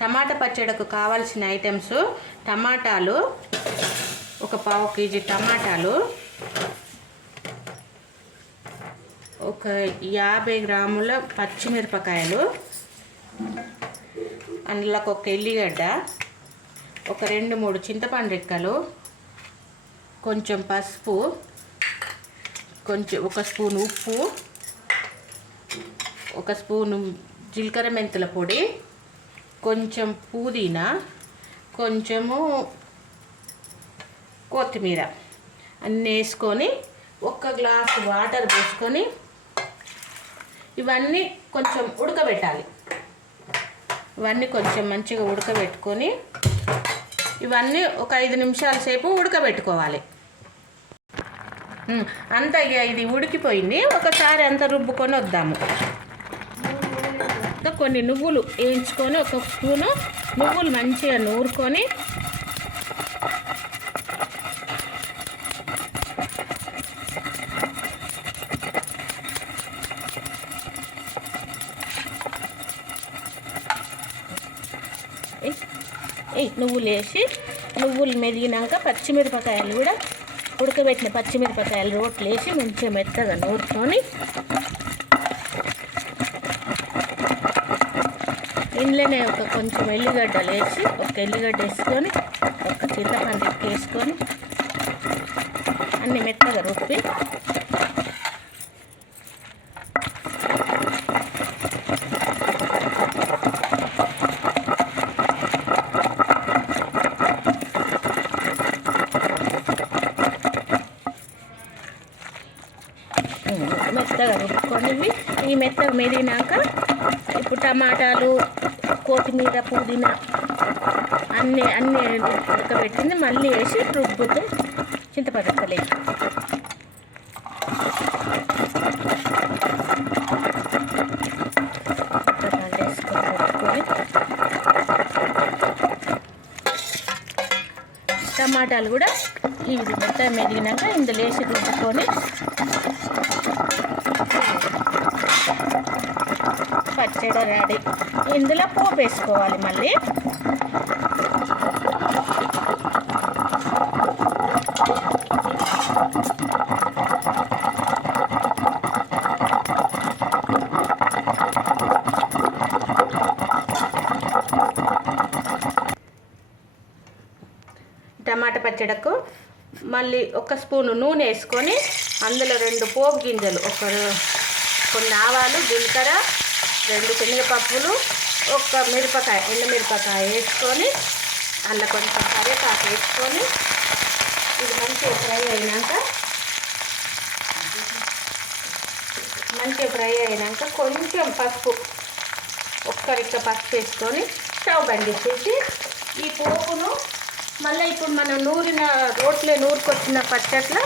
టమాటా పచ్చడికి కావాల్సిన ఐటమ్స్ టమాటాలు ఒక పావు కేజీ టమాటాలు ఒక యాభై గ్రాముల పచ్చిమిరపకాయలు అందులో ఒక ఎల్లిగడ్డ ఒక రెండు మూడు చింతపండు రెక్కలు కొంచెం పసుపు కొంచెం ఒక స్పూన్ ఉప్పు ఒక స్పూను జీలకర్ర మెంతుల పొడి కొంచెం పుదీనా కొంచెము కొత్తిమీర అన్నీ వేసుకొని ఒక్క గ్లాస్ వాటర్ పోసుకొని ఇవన్నీ కొంచెం ఉడకబెట్టాలి. ఇవన్నీ కొంచెం మంచిగా ఉడకబెట్టుకొని ఇవన్నీ ఒక ఐదు నిమిషాల సేపు ఉడకబెట్టుకోవాలి. అంతా ఇక ఇది ఉడికిపోయింది. ఒకసారి అంత రుబ్బుకొని వద్దాము. తర్వాత కొన్ని నువ్వులు వేయించుకొని ఒక స్పూను నువ్వులు మంచిగా నూరుకొని నువ్వులు వేసి నువ్వులు మెదిగినాక పచ్చిమిరపకాయలు కూడా ఉడకబెట్టిన పచ్చిమిరపకాయలు రోట్లు వేసి మంచిగా మెత్తగా నూరుకొని ఇంట్లోనే ఒక కొంచెం ఎల్లిగడ్డలు వేసి ఒక ఎల్లిగడ్డ వేసుకొని ఒక చింతపండు వేసుకొని అన్ని మెత్తగా రుప్పి మెత్తగా రుబ్బుకొని ఈ మెత్తగా మెదినాక ఇప్పుడు టమాటాలు కొత్తిమీర పుదీనా అన్నీ అన్నీ ఉడకబెట్టింది. మళ్ళీ వేసి రుబ్బుతూ చింతపడక్కలే వేసుకొని టమాటాలు కూడా ఈ మొత్తం మెరిగినాక ఇందులో వేసి రుబ్బుకొని పచ్చడి రెడీ. ఇందులో పోపు వేసుకోవాలి మళ్ళీ. టమాటా పచ్చడకు మళ్ళీ ఒక స్పూను నూనె వేసుకొని అందులో రెండు పోపు గింజలు ఒక కొన్ని ఆవాలు జీలకర్ర రెండు శనగపప్పులు ఒక మిరపకాయ ఎండమిరపకాయ వేసుకొని అందులో కొంచెం కరివేపాకు వేసుకొని ఇది మంచిగా ఫ్రై అయినాక మంచిగా ఫ్రై అయినాక కొంచెం పసుపు ఒక్క రిక్క పసుపు వేసుకొని స్టవ్ బండిచ్చేసి ఈ పోపును మళ్ళీ ఇప్పుడు మనం నూరిన రోట్లో నూరుకొచ్చిన పచ్చట్ల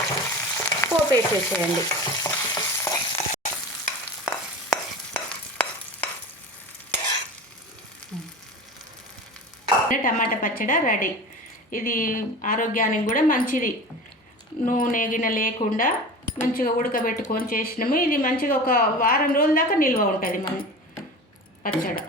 పోపు వేసేసేయండి టమాటా పచ్చడి రెడీ. ఇది ఆరోగ్యానికి కూడా మంచిది. నూనె గిన్నె లేకుండా మంచిగా ఉడకబెట్టుకొని చేసినాము. ఇది మంచిగా ఒక వారం రోజుల దాకా నిల్వ ఉంటుంది మన పచ్చడి.